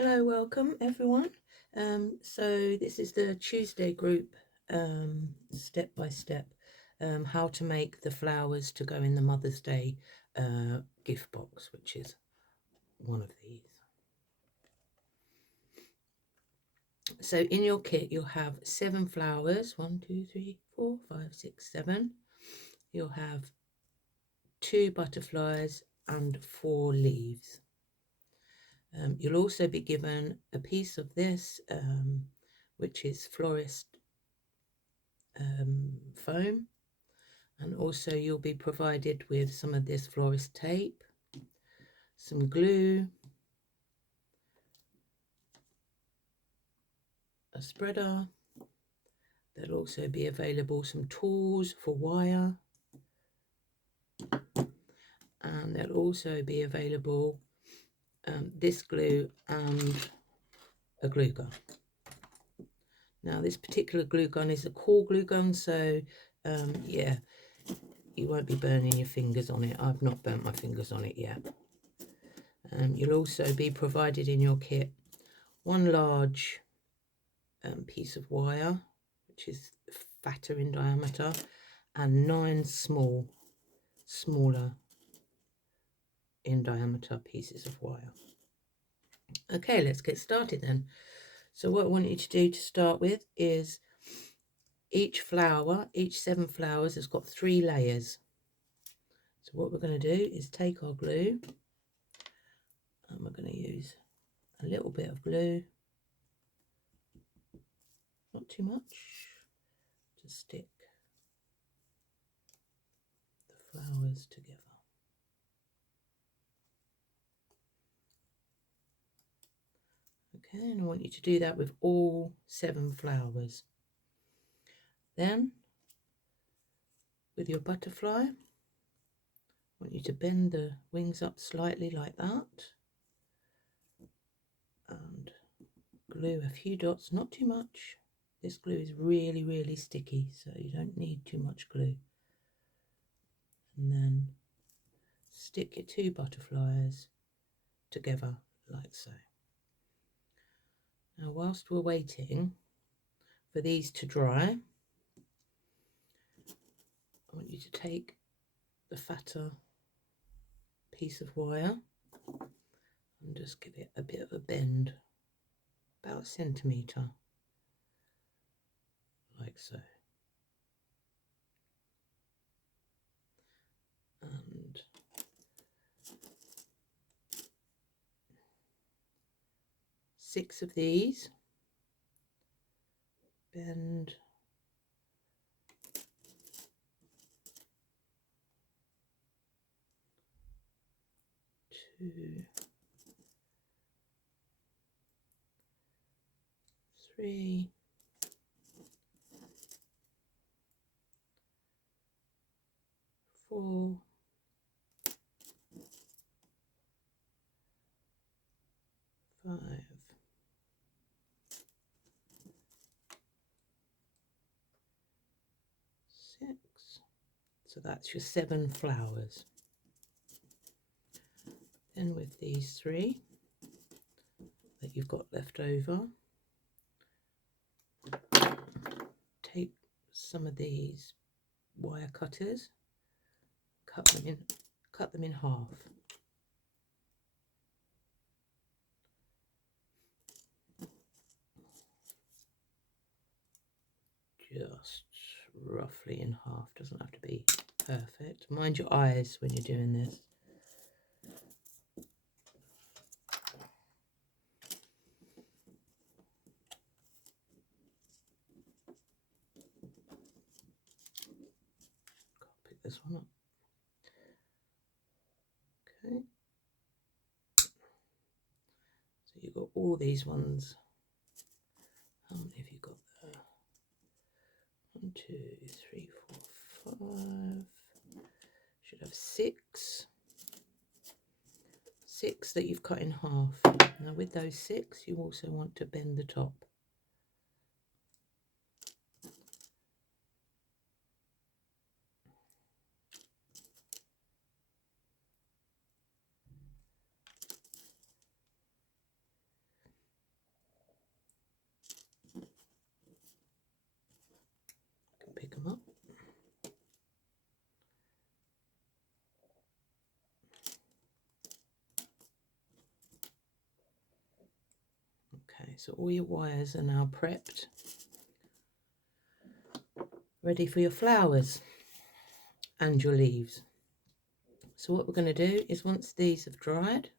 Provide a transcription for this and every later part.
Hello, welcome everyone. So this is the Tuesday group, step by step, how to make the flowers to go in the Mother's Day gift box, which is one of these. So in your kit you'll have 7 flowers, 1, 2, 3, 4, 5, 6, 7. You'll have 2 butterflies and 4 leaves. You'll also be given a piece of this, which is florist foam, and also you'll be provided with some of this florist tape, some glue, a spreader. There'll also be available some tools for wire, and there'll also be available this glue and a glue gun. Now this particular glue gun is a cool glue gun, so yeah, you won't be burning your fingers on it. I've not burnt my fingers on it yet. You'll also be provided in your kit 1 large piece of wire, which is fatter in diameter, and 9 smaller in diameter pieces of wire. Okay, let's get started then. So what I want you to do to start with is each 7 flowers has got 3 layers. So what we're going to do is take our glue, and we're going to use a little bit of glue, not too much, to stick the flowers together. Okay, and I want you to do that with all 7 flowers. Then, with your butterfly, I want you to bend the wings up slightly like that, and glue a few dots, not too much. This glue is really, really sticky, so you don't need too much glue. And then stick your 2 butterflies together like so. Now, whilst we're waiting for these to dry, I want you to take the fatter piece of wire and just give it a bit of a bend, about 1 centimetre, like so. And 6 of these, bend, 2, 3, 4, 5, 6. So that's your 7 flowers. Then with these 3 that you've got left over, take some of these wire cutters, cut them in half. Just roughly in half, doesn't have to be perfect. Mind your eyes when you're doing this. Can't pick this one up. Okay. So you've got all these ones. How many have you got there? 1, 2, 3, 4, 5. Should have 6. 6 that you've cut in half. Now with those 6, you also want to bend the top. so all your wires are now prepped, ready for your flowers and your leaves. So what we're going to do is, once these have dried,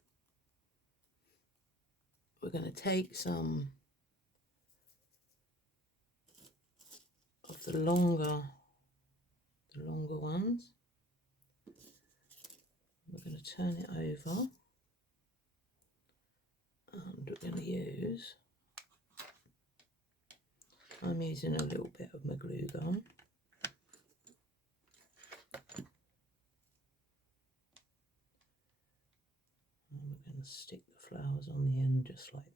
we're going to take some of the longer ones. We're going to turn it over, and we're going to use, I'm using a little bit of my glue gun. And we're going to stick the flowers on the end just like that.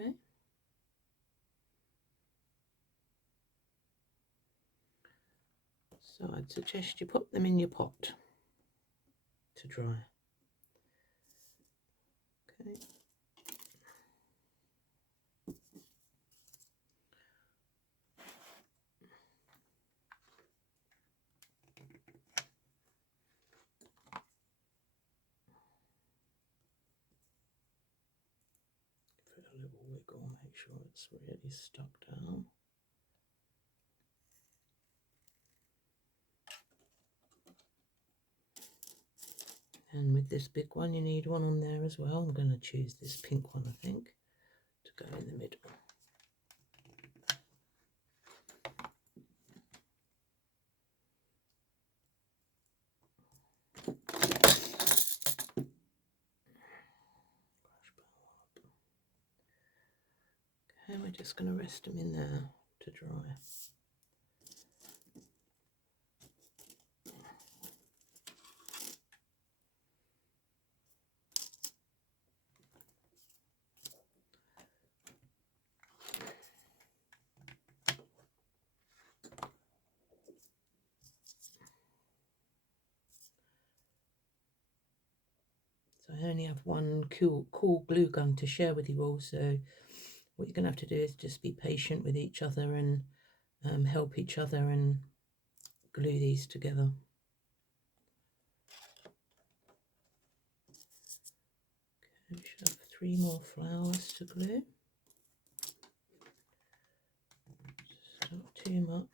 Okay. So I'd suggest you put them in your pot to dry. Okay. Give it a little wiggle, make sure it's really stuck down. And with this big one, you need one on there as well. I'm going to choose this pink one, I think, to go in the middle. Okay, we're just going to rest them in there to dry. So I only have one cool glue gun to share with you all, so what you're going to have to do is just be patient with each other and help each other and glue these together. Okay, we should have 3 more flowers to glue. Just not too much.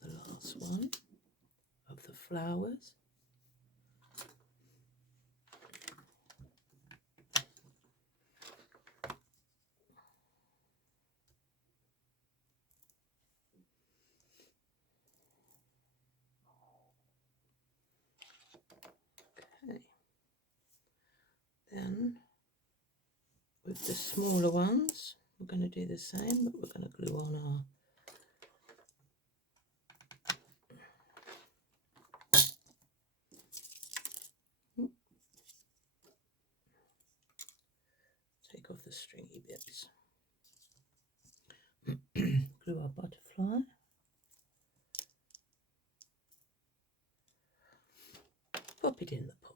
The last one of the flowers. Okay. Then with the smaller ones, we're going to do the same, but we're going to glue on our take off the stringy bits. Glue our butterfly. Pop it in the pot.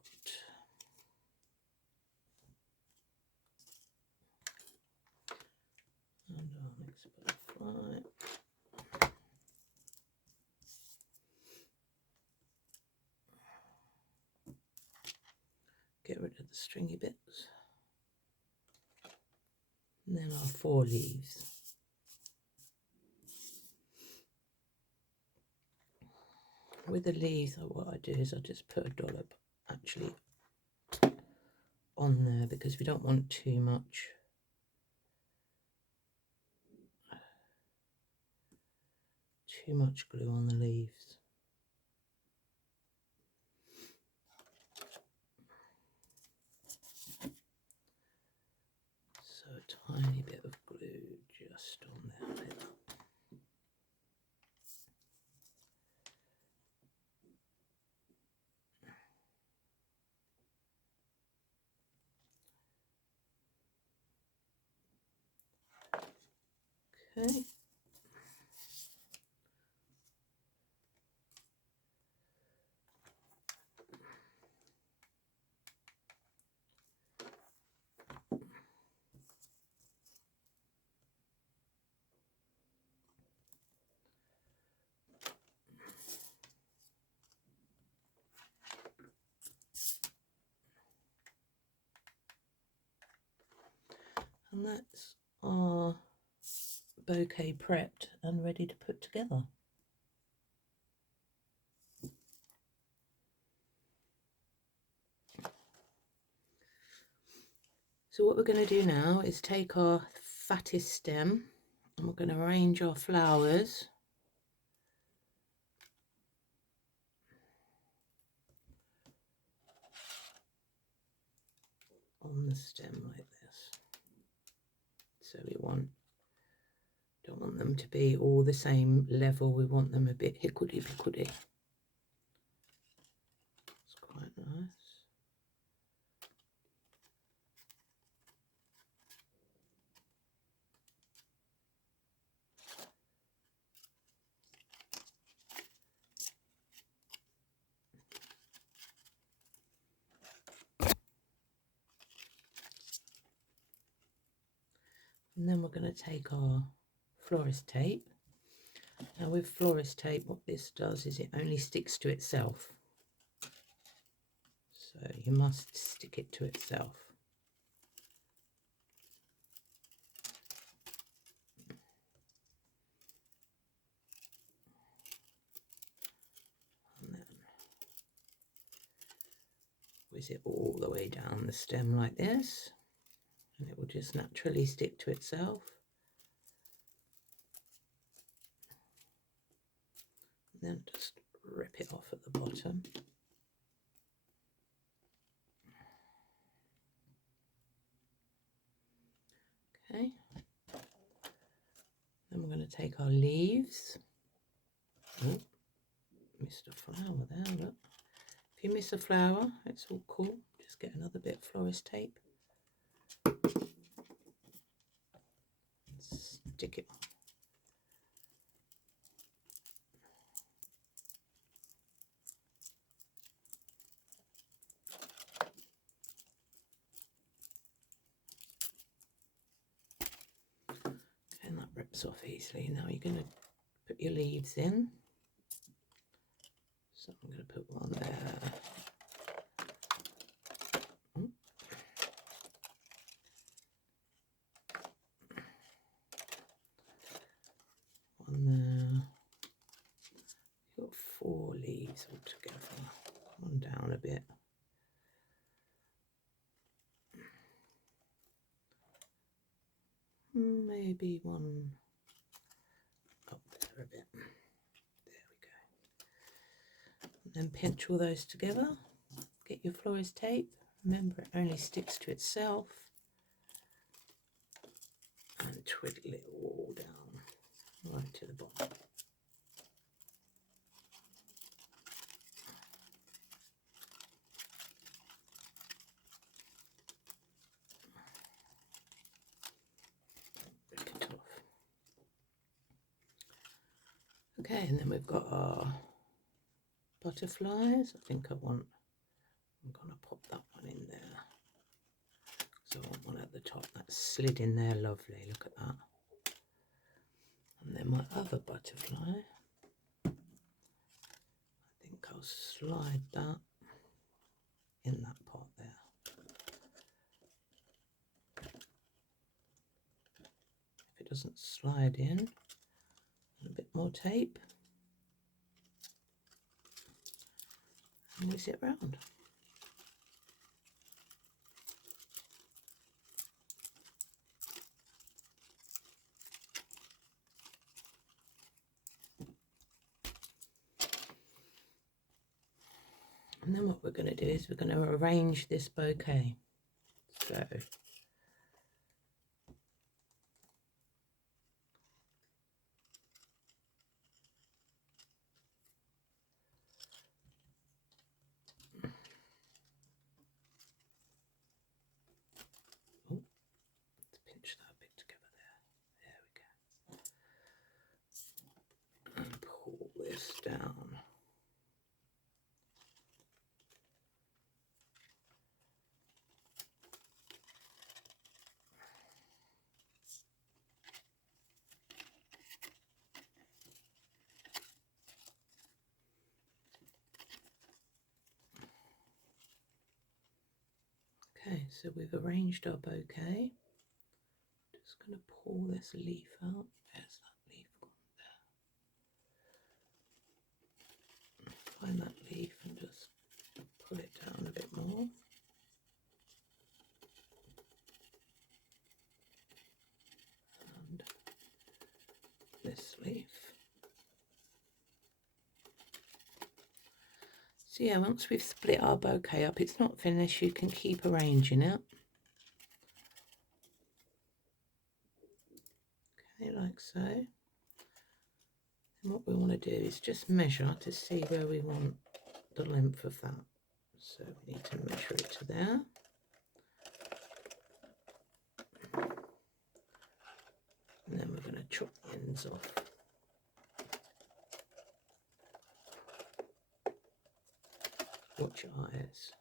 And our next butterfly. Get rid of the stringy bits. And then our 4 leaves. With the leaves, what I do is I just put a dollop actually on there, because we don't want too much glue on the leaves. So a tiny bit. Okay. And that's our bouquet prepped and ready to put together. So what we're going to do now is take our fattest stem and we're going to arrange our flowers on the stem like this. So we don't want them to be all the same level, we want them a bit hickledy-pickledy. It's quite nice. And then we're going to take our florist tape. Now with florist tape, what this does is it only sticks to itself. So you must stick it to itself. And then whiz it all the way down the stem like this. And it will just naturally stick to itself. And then just rip it off at the bottom. Okay. Then we're going to take our leaves. Oh, missed a flower there, look. If you miss a flower, it's all cool. Just get another bit of florist tape. Stick it on. And that rips off easily. Now you're going to put your leaves in. So I'm going to put one there. One there. You've got 4 leaves altogether. One down a bit. Maybe one up there a bit. There we go. And then pinch all those together. Get your florist tape. Remember, it only sticks to itself. And twiddle it all down, right to the bottom. Rip it off. Okay, and then we've got our butterflies. I'm going to pop that one in there. So I want one at the top. That's slid in there lovely, look at that. And then my other butterfly, I think I'll slide that in that pot there. If it doesn't slide in, a bit more tape. And whiz it round. And then what we're going to do is we're going to arrange this bouquet. So let's pinch that a bit together there. There we go. Okay, so we've arranged our bouquet. Just going to pull this leaf out. There's that leaf gone there. Find that leaf and just pull it down a bit more. And this leaf. So yeah, once we've split our bouquet up, it's not finished, you can keep arranging it. Okay, like so. And what we want to do is just measure to see where we want the length of that. So we need to measure it to there. And then we're going to chop the ends off. Watch your eyes.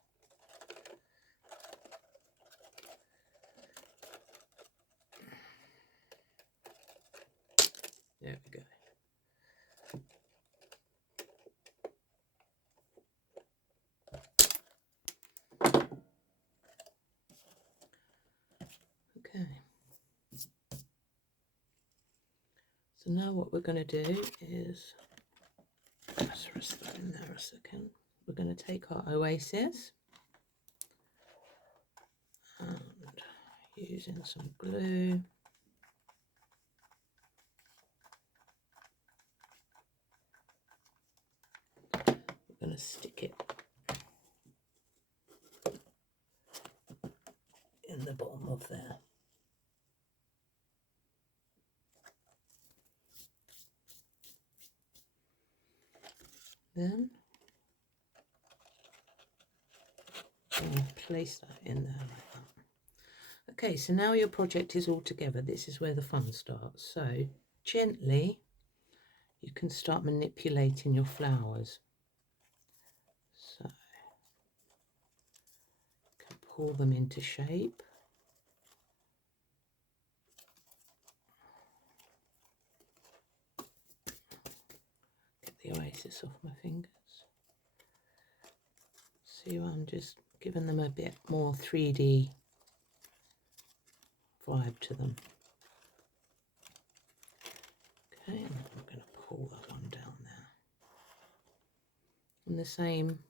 There we go. Okay. So now what we're going to do is, let's rest that in there a second. We're going to take our oasis and using some glue, we're going to stick it in the bottom of there. Then I'll place that in there like that. Okay, so now your project is all together. This is where the fun starts. So gently you can start manipulating your flowers. So you can pull them into shape. Get the oasis off my fingers. See, I'm just giving them a bit more 3D vibe to them. Okay, and then I'm going to pull that one down there. And the same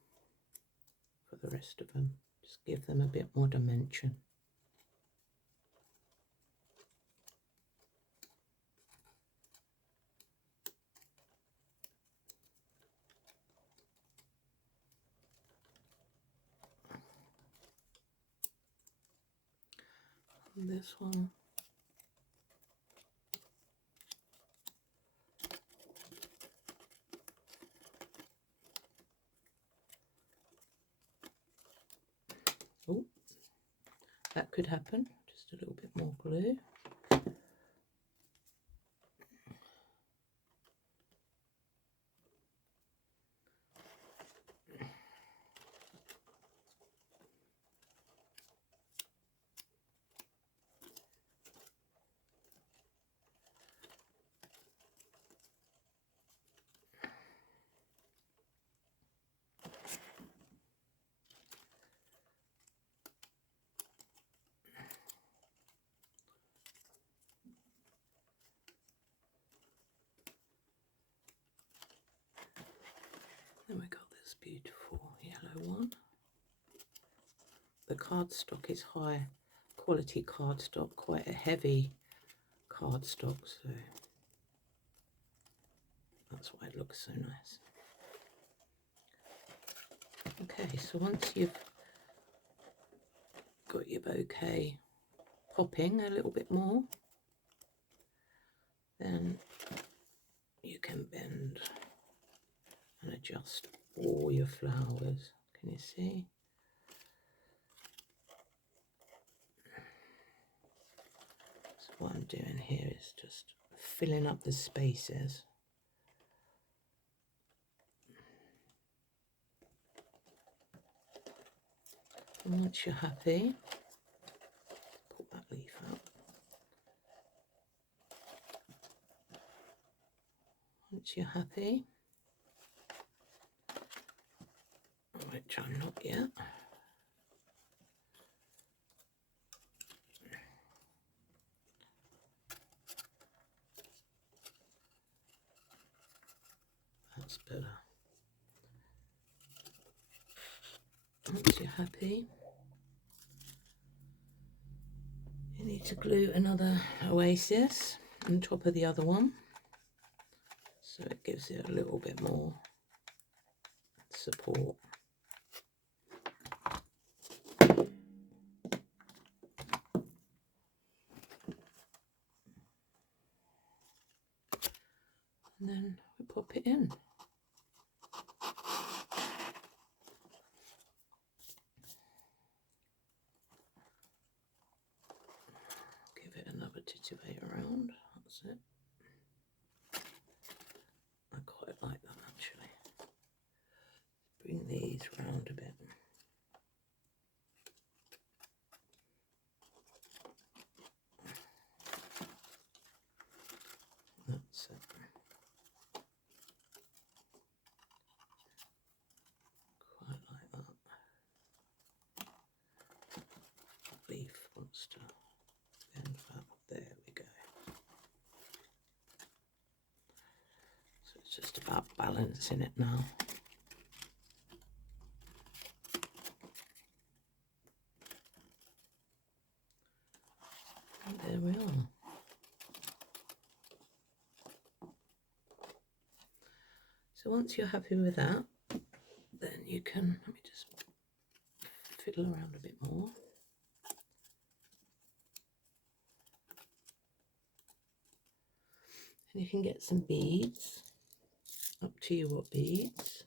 for the rest of them. Just give them a bit more dimension. And this one. Oh, that could happen. Just a little bit more glue. Then we got this beautiful yellow one. The cardstock is high quality cardstock, quite a heavy cardstock, so that's why it looks so nice. Okay, so once you've got your bouquet popping a little bit more, then you can bend and adjust all your flowers. Can you see? So what I'm doing here is just filling up the spaces. And once you're happy, pull that leaf out. Once you're happy, which I'm not yet, That's better. Once you're happy, you need to glue another oasis on top of the other one, so it gives it a little bit more support. And then we pop it in. Give it another titillate around. That's it. I quite like that actually. Bring these round a bit. That's it. Quite like that. Leaf wants to bend that. There we go. So it's just about balancing it now. And there we are. So once you're happy with that, then you can, let me just fiddle around a bit more. And you can get some beads, up to you what beads.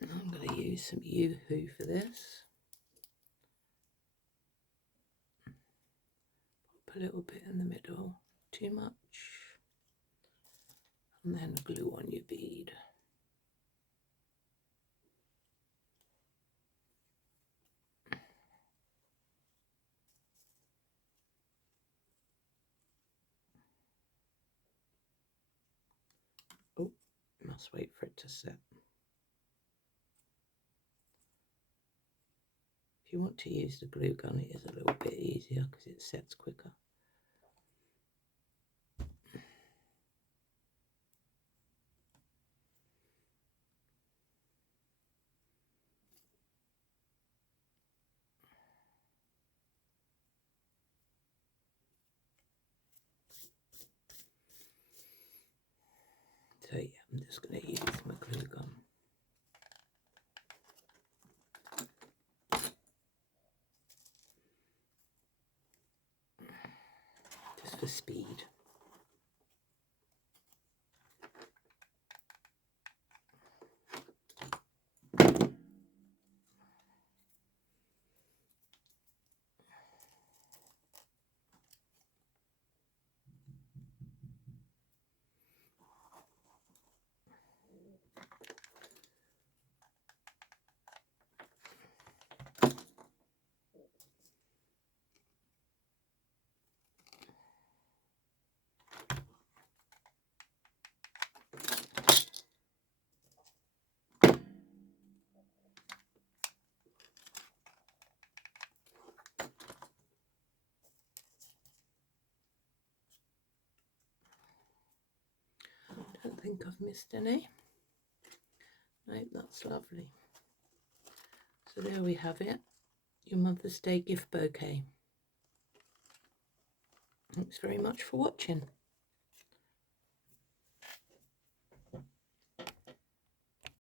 And I'm going to use some Yoo-hoo for this. Pop a little bit in the middle, too much. And then glue on your bead. Oh, must wait for it to set. If you want to use the glue gun, it is a little bit easier because it sets quicker. So yeah, I'm just going to use my glue gun. Just for speed. I don't think I've missed any. No, that's lovely. So there we have it, your Mother's Day gift bouquet. Thanks very much for watching.